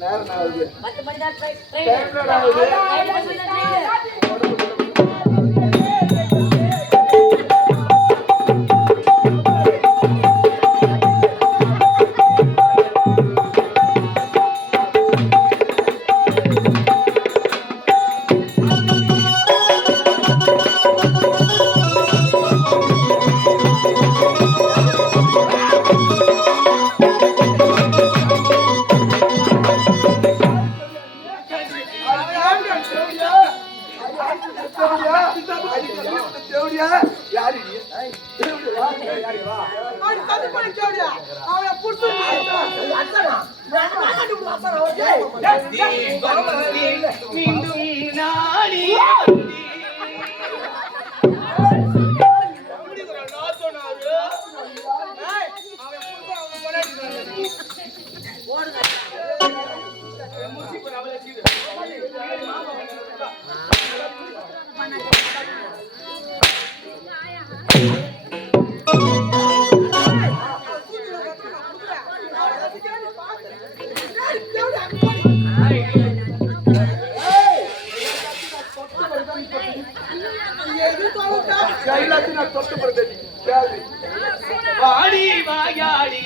நேரம் ஆகுது 10 மணி தான் ட்ரெயின் ஆகுது. மீண்டும் நாடி வாடி வாயாடி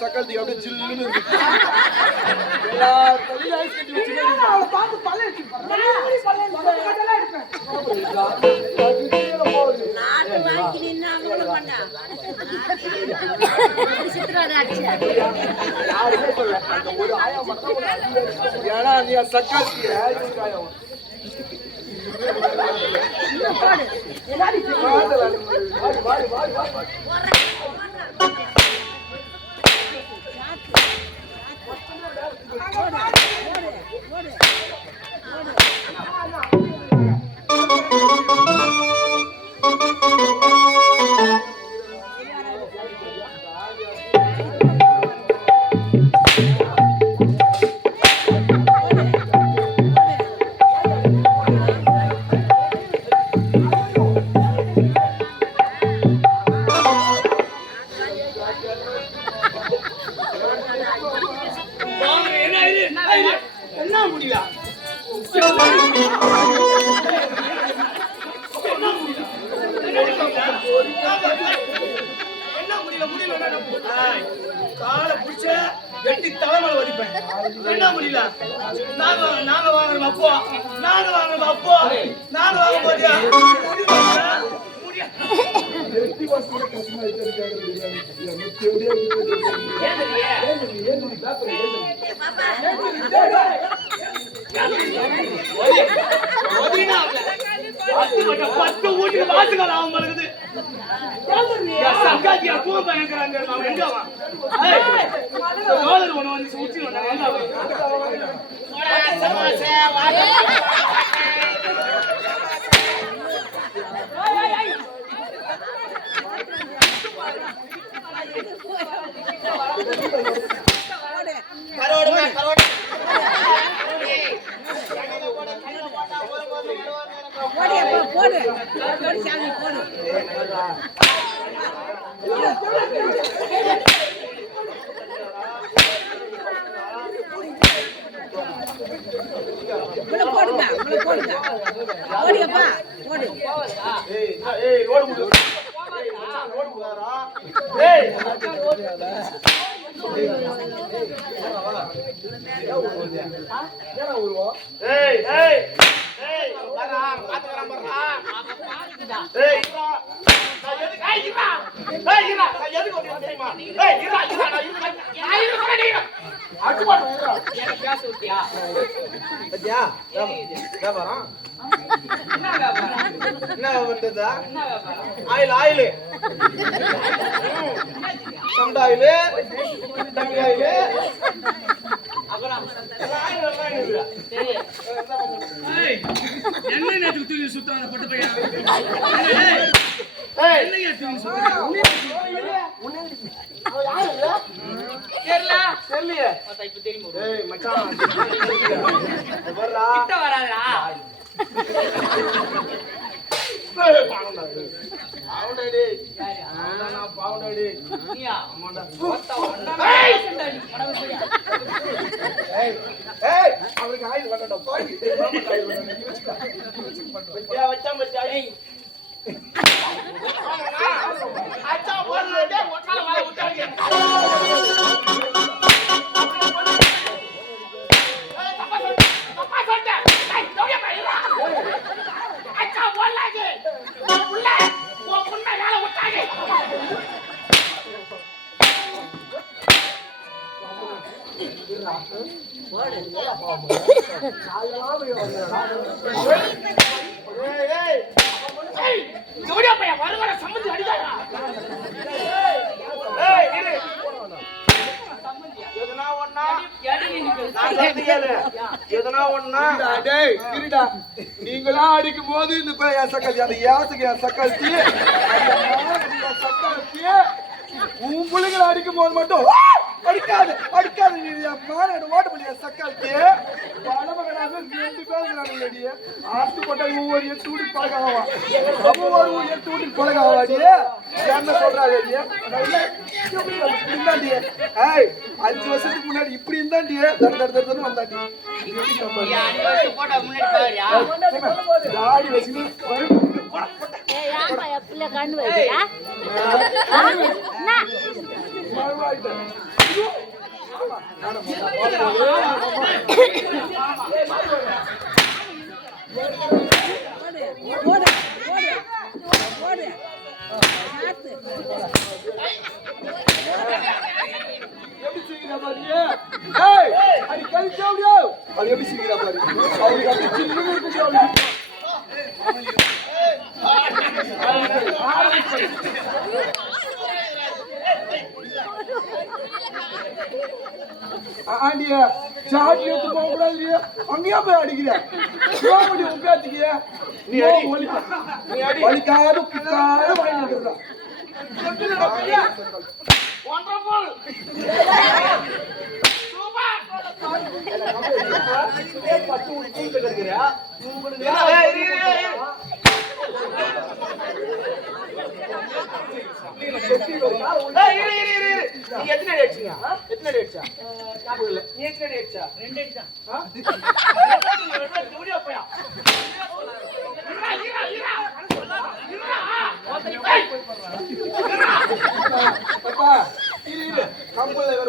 சக்கரத்துக்கு அப்படியே சில்லுன்னு ஏன்னா நீ சக்காத்திய என்ன முடியல காலை பிடிச்ச வெட்டி தலைமலை வடிப்பேன். என்ன முடியல நாங்க வாங்குறோம் அப்போ நாங்க வாங்க போதியா பத்து வீட்டுக்கு வாசுகள் ஆகும் இருக்குது. சங்காத்தியா பூ பயங்கராங்க ஒண்ணு வந்து உச்சி கரோடு ஓடுங்கப்பா ஓடு. ஏய் ரோடு முடு. ரோடு முடாரா. ஏய் ஏய் ஏய் ஏய் வரா பாத்துக்கறேன் வரா. ஏய் இரா. நான் எதுக்கு ஏய் இரா. ஏய் இரா. நான் எதுக்கு வந்து தெரியுமா? ஏய் இரா இரா நான் இது சொல்றேன். அடி போடு இரா. எனக்கு பேச விட்டியா? பத்தியா? வியாபாரம். என்ன வியாபாரம்? என்ன வந்ததா? என்ன வியாபாரம்? ஆயில் சண்டை ஆயில் தண்ணி ஆயில் அப்புறம் ஆயில் எல்லாம் இருக்குடா. சரி என்ன நேரத்துக்கு தூக்கி சுத்தான பட்டு பையன் ஏய் என்ன தூக்கி சுத்தான தெரியல தெரியலையே. பார்த்தா இப்ப தெரியுமா? ஏய் மச்சான் வர்றா. கிட்ட வராதடா. ஏய் பாவம்டா. பாவம்டாடி. ஆனா பாவம்டாடி. நீயா? ஆமாடா. பார்த்தா ஒண்ணா ஏய் பேசண்டா. ஏய் ஏய் அவருக்கு ஆயில் வேண்டாம்டா. பாய். மாமா ஆயில் வேண்டாம். பத்தியா வச்சான் பத்தியா. ஏய் அச்சா போறடே ஒட்டால வாய் விட்டாங்க. ஏய் தப்பா சொல்லிட்ட. ஏய் தோடியா பையரா. அச்சா போலாதே. புள்ள ஓ புண்ண மேல விட்டாங்க. ஏய் ஏய் ஏய் தோடியா பைய வரவர சம்மந்தி அடிடாடா. ஏய் இரு. எதனா ஒண்ணா நான் சொல்றது கேளு. எதனா ஒண்ணா டேய் இருடா. நீங்களா அடிக்கும் போது இந்த என் சக்காத்தி அந்த யாசுக்கு என் சக்காத்தி உன் பிள்ளைங்களை அடிக்கும் போது மட்டும் அடிக்காது அடிக்காது நீ என் மாநாடு ஓட்ட முடியாது சக்காத்தி பழமகனாக 2 பேருங்கிறாங்க. ஆட்டு போட்டா ஒவ்வொரு 8 வீட்டுக்கு பழகாவா ஒவ்வொரு 8 வீட்டுக்கு பழகாவாடி என்ன சொல்றாங்க இருந்தாண்டி. ஏய் 5 வருஷத்துக்கு முன்னாடி இப்படி இருந்தாண்டி தடுத்து வந்தாண்டி போட்டோ முன்னாடி பாருயா. தாடி வச்சுன்னு ஏய் ஆமா எப்பல கண்ணு வைடா. என்ன? மறுவாயிட்டேன். ஓடு ஓடு ஓடு. காத்து. எப்படி செய்கிறா பாரு. ஏய் அது கழிச்சோடியோ அது எப்படி செய்கிறா பாரு. அவருக்கு அப்படி சின்ன இருக்கு. ஆண்டிய சாட்டி எடுத்து போக கூடாது. அங்கேயா போய் அடிக்கிறேன் உட்காந்துக்கிய நீ வலிக்காது பிக்காது வாங்கிட்டு wonderful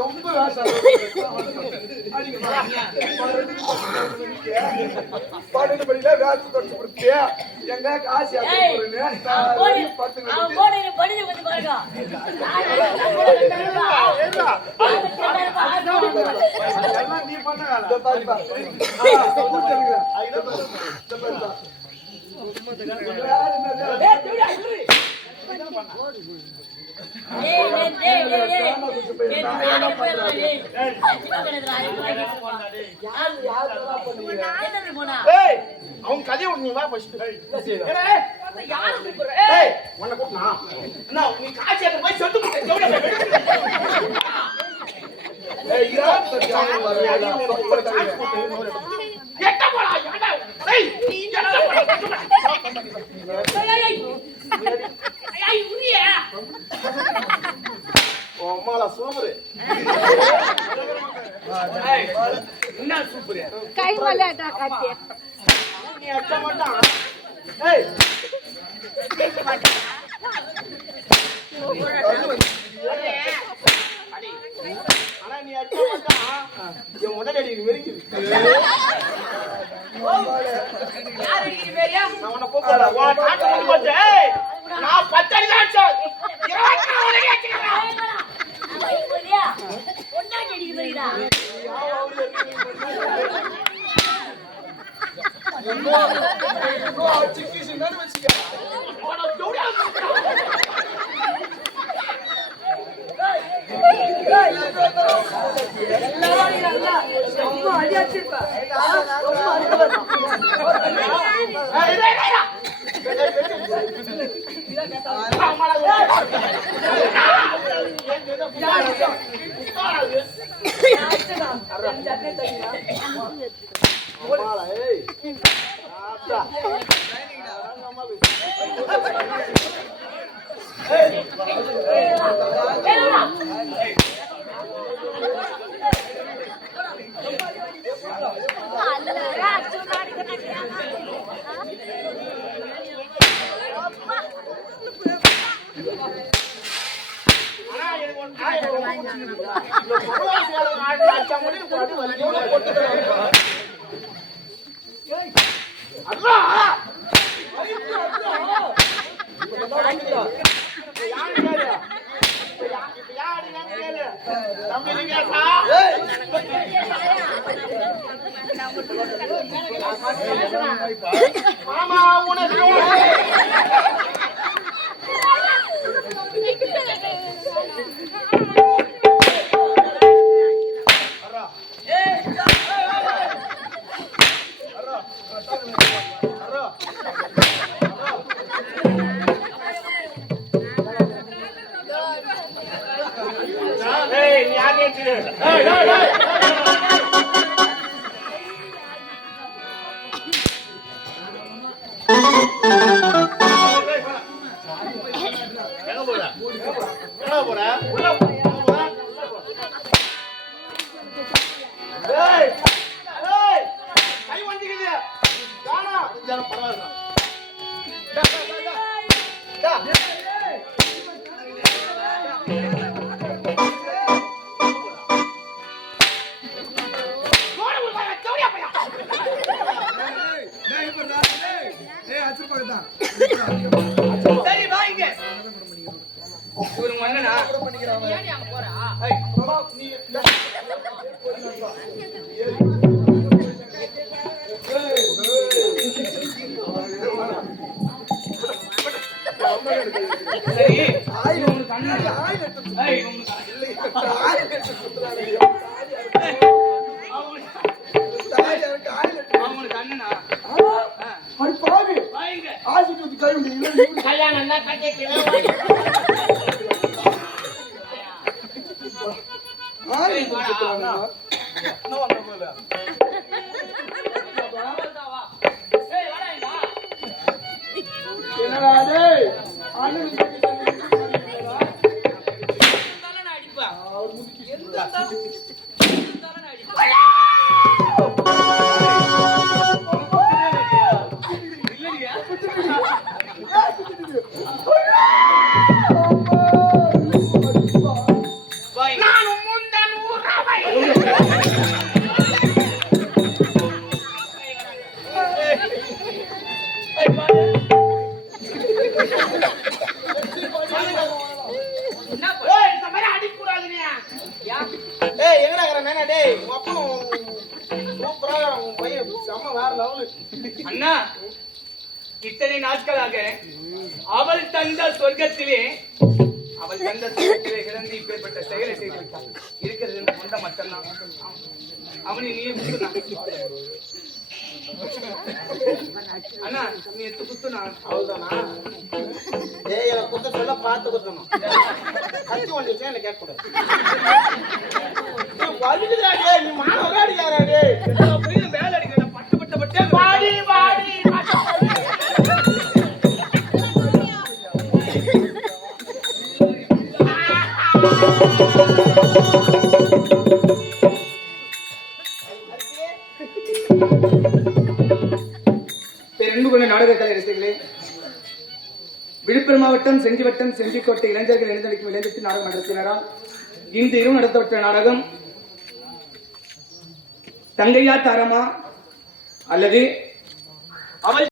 ரொம்ப பன்னெண்டு மணில வேலை தொடச்சு கொடுத்து எங்க காசு நீ பண்ண அவன் கதையை நீ வா ஃபர்ஸ்ட் உன்னை கூப்பினா என்ன நீ காசு எடுத்து போய் சொத்து எட்ட போடா சூப்பரு. ஏய், என்ன சூப்பர் கை மலையாட்டா காட்டி நீ அச்ச மாட்டான். ஏய் ஆனா நீ அச்ச மாட்டான். என் முதலடி வெறிக்குது. யார் அடிக்கிற பேரியா? நான் உன்னை கூப்பிடல. வா டாக்டர் வந்து போச்சு. ஏய் நான் 10 அடி தான் அடிச்சேன். 24 அடி அடிச்சேன். ஒன்னாடி அடிக்க போறீடா மாமா உனக்கு ஏய் நீ யாரே திரு. ஏய் ஏய் ஏய் சரி வா இங்க ஒரு மன்னனா ஏன் அங்க போறா? சரி ஆயில் உங்களுக்கு அண்ணன் ஆயில் எடுத்து ஏய் உங்களுக்கு இல்லை ஆயில் எடுத்து சுத்துறானே அவங்களுக்கு அண்ணனா அது பாவி வா இங்க ஆசிட்டு வந்து கை விடுங்க கல்யாணம் தான் கட்டிக்கலாம். ஆயில் எடுத்து சுத்துறானே ஏய் வாடா இங்க வா. என்னடா டேய் அண்ணன் இருந்தாலும் நான் அடிப்பேன். அவர் முதுகி இருந்தாலும் நான் அடிப்பேன். இல்லையா வா இங்க நானும் முந்தன் ஊரவை. ஏய் பாரு என்ன பண்ற? ஏய் இந்த மாதிரி அடிக்க கூடாதுனியா. ஏய் எங்கடா இருக்கற மேனா டேய் உங்க அப்பனும் சூப்பரா உன் பையன் செம்ம வேற லெவல். அண்ணா இத்தனை நாட்களாக அவள் தந்த சொர்க்கத்திலே கிடந்து இப்பேற்பட்ட செயலை செய்து விட்டான். இருக்கிறது என்று கொண்ட மட்டும்தான் அவனை நீயே குத்துனான். அண்ணா நீ எடுத்து குத்துனா அவ்வளவுதானா? ஏய் இத குத்த சொல்ல பார்த்து குத்தணும். கத்தி வந்துச்சே என்ன கேட்க கூடாது. நீ வலிக்குதுடா டேய் நீ மானவரா அடிக்கறடா டேய். அப்படின்னு வேலை அடிக்கிற பட்டு வாடி வாடி பேரன்பு கொண்ட நாடக கலை ரசிகர்களே, விழுப்புரம் மாவட்டம் செஞ்சி வட்டம் செஞ்சிக்கோட்டை இளைஞர்கள் இணைந்தளிக்கும் இளைஞர் நாடக மன்றத்தினரால் இன்று இரவு நடத்தப்பட்ட நாடகம் தங்கையா தாரமா அல்லது அவள்